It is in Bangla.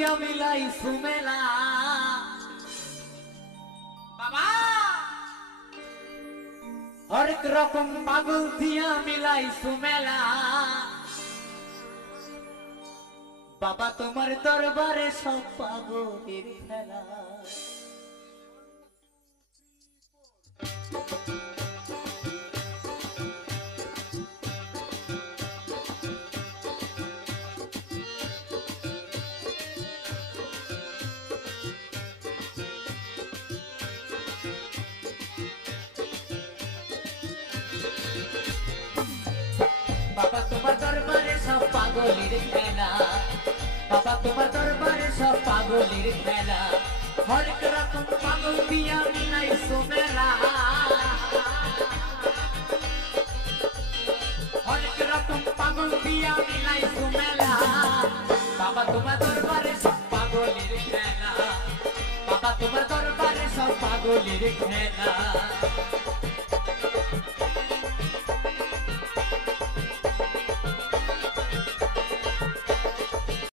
দিয়া মিলাই সুমেলা বাবা হরেক রকম পাগল দিয়া মিলাই সুমেলা বাবা তোমার দরবারে সব পাগলের খেলা बाबा तुम्हार दरबारे सब पागलेर खेला बाबा तुम्हार दरबारे सब पागलेर खेला हरेक रकम पागल दिया मिलाई सुमेला हरेक रकम पागल दिया मिलाई सुमेला बाबा तुम्हार दरबारे सब पागलेर खेला बाबा तुम्हार दरबारे सब पागलेर खेला